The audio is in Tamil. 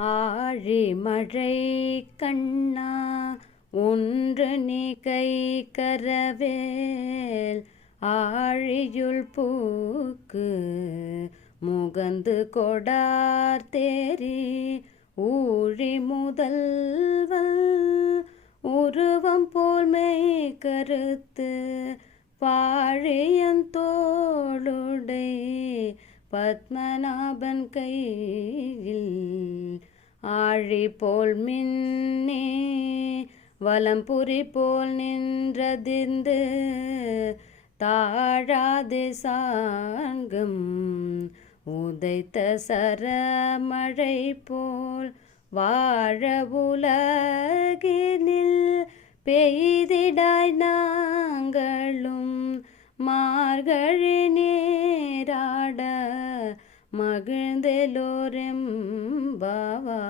ஆழிமழை கண்ணா ஒன்று நீ கை கரவேல் ஆழியுள் பூக்கு முகந்து கொடார் தேரி ஊழி முதல்வல் உருவம் போல் மெய் கருத்து பாழியன் தோளுடை பத்மநாபன் கையில் ஆழி போல் மின்னே வலம்புரி போல் நின்றதிர்ந்து தாழாது சாங்கம் உதைத்த சரமழை போல் வாழ உலகினில் பெய்திடாய் நாங்களும் மார்கழி நீராட மகிழ்ந்தெல்லோரும் பாவா.